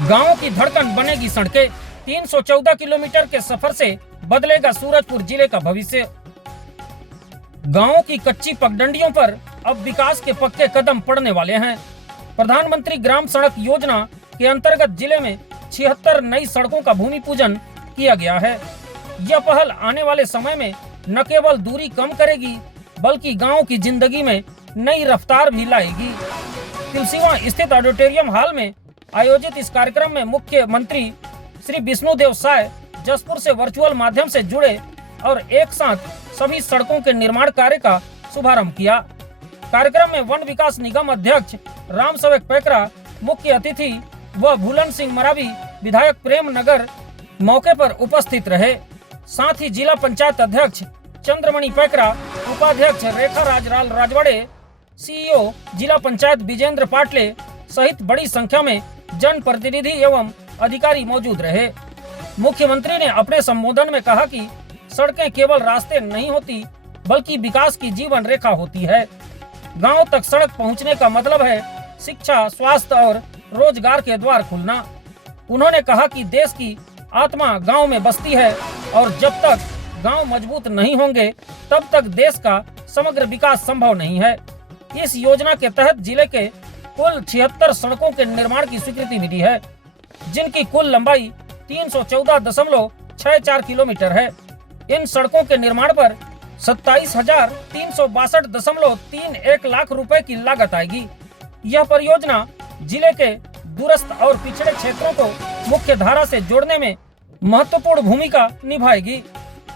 गाँव की धड़कन बनेगी सड़कें, 314 किलोमीटर के सफर से बदलेगा सूरजपुर जिले का भविष्य। गाँव की कच्ची पगडंडियों पर अब विकास के पक्के कदम पड़ने वाले हैं। प्रधानमंत्री ग्राम सड़क योजना के अंतर्गत जिले में 76 नई सड़कों का भूमि पूजन किया गया है। यह पहल आने वाले समय में न केवल दूरी कम करेगी बल्कि गांव की जिंदगी में नई रफ्तार भी लाएगी। तिलसिवा स्थित ऑडिटोरियम हॉल में आयोजित इस कार्यक्रम में मुख्यमंत्री श्री विष्णुदेव साय जसपुर से वर्चुअल माध्यम से जुड़े और एक साथ सभी सड़कों के निर्माण कार्य का शुभारंभ किया। कार्यक्रम में वन विकास निगम अध्यक्ष राम सेवक पैकरा मुख्य अतिथि व भूलन सिंह मरावी विधायक प्रेम नगर मौके पर उपस्थित रहे। साथ ही जिला पंचायत अध्यक्ष चंद्रमणि पैकरा, उपाध्यक्ष रेखा राजराल राजवाड़े, सीईओ जिला पंचायत विजेंद्र पाटले सहित बड़ी संख्या में जन प्रतिनिधि एवं अधिकारी मौजूद रहे। मुख्यमंत्री ने अपने संबोधन में कहा कि सड़कें केवल रास्ते नहीं होती बल्कि विकास की जीवन रेखा होती है। गांव तक सड़क पहुंचने का मतलब है शिक्षा, स्वास्थ्य और रोजगार के द्वार खुलना। उन्होंने कहा कि देश की आत्मा गांव में बसती है और जब तक गांव मजबूत नहीं होंगे तब तक देश का समग्र विकास संभव नहीं है। इस योजना के तहत जिले के कुल 76 सड़कों के निर्माण की स्वीकृति मिली है, जिनकी कुल लंबाई 314.64 किलोमीटर है। इन सड़कों के निर्माण पर 27,362.31 लाख रुपए की लागत आएगी। यह परियोजना जिले के दूरस्थ और पिछड़े क्षेत्रों को मुख्य धारा से जोड़ने में महत्वपूर्ण भूमिका निभाएगी।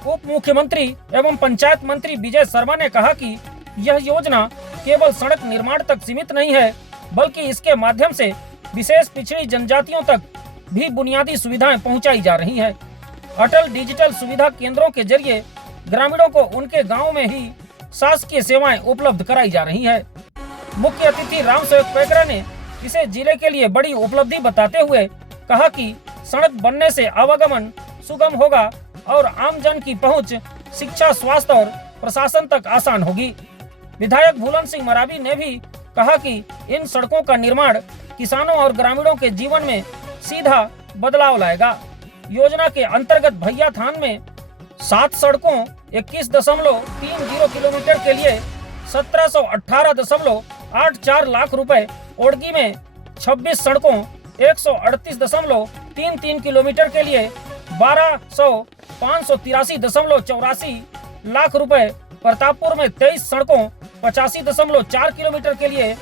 उप मुख्यमंत्री एवं पंचायत मंत्री विजय शर्मा ने कहा कि यह योजना केवल सड़क निर्माण तक सीमित नहीं है बल्कि इसके माध्यम से विशेष पिछड़ी जनजातियों तक भी बुनियादी सुविधाएं पहुंचाई जा रही हैं। अटल डिजिटल सुविधा केंद्रों के जरिए ग्रामीणों को उनके गांव में ही शासकीय सेवाएं उपलब्ध कराई जा रही है। मुख्य अतिथि राम सेवक पैकरा ने इसे जिले के लिए बड़ी उपलब्धि बताते हुए कहा कि सड़क बनने से आवागमन सुगम होगा और आम जन की पहुंच शिक्षा, स्वास्थ्य और प्रशासन तक आसान होगी। विधायक भूलन सिंह मरावी ने भी कहा कि इन सड़कों का निर्माण किसानों और ग्रामीणों के जीवन में सीधा बदलाव लाएगा। योजना के अंतर्गत भैया थान में 7 सड़कों 21.30 किलोमीटर के लिए 1718.84 लाख रुपए, ओडगी में 26 सड़कों 138.33 किलोमीटर के लिए 12,583.84 लाख रुपए, प्रतापपुर में 23 सड़कों 85.4 किलोमीटर के लिए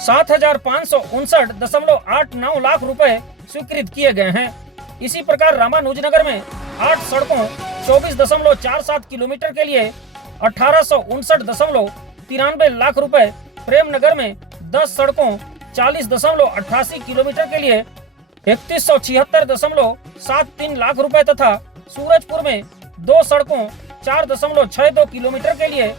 7,559.89 लाख रुपए स्वीकृत किए गए हैं। इसी प्रकार रामानुजनगर में 8 सड़कों 24.47 किलोमीटर के लिए 1859.93 लाख रुपए, प्रेमनगर में 10 सड़कों 40.88 किलोमीटर के लिए 3176.73 लाख रुपए तथा सूरजपुर में 2 सड़कों 4.62 किलोमीटर के लिए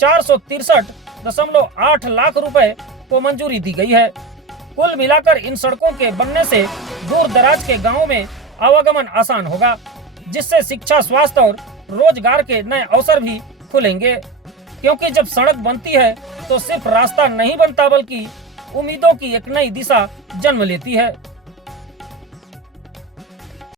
463.8 लाख रुपए को मंजूरी दी गई है। कुल मिलाकर इन सड़कों के बनने से दूर दराज के गांवों में आवागमन आसान होगा, जिससे शिक्षा, स्वास्थ्य और रोजगार के नए अवसर भी खुलेंगे। क्योंकि जब सड़क बनती है तो सिर्फ रास्ता नहीं बनता बल्कि उम्मीदों की एक नई दिशा जन्म लेती है।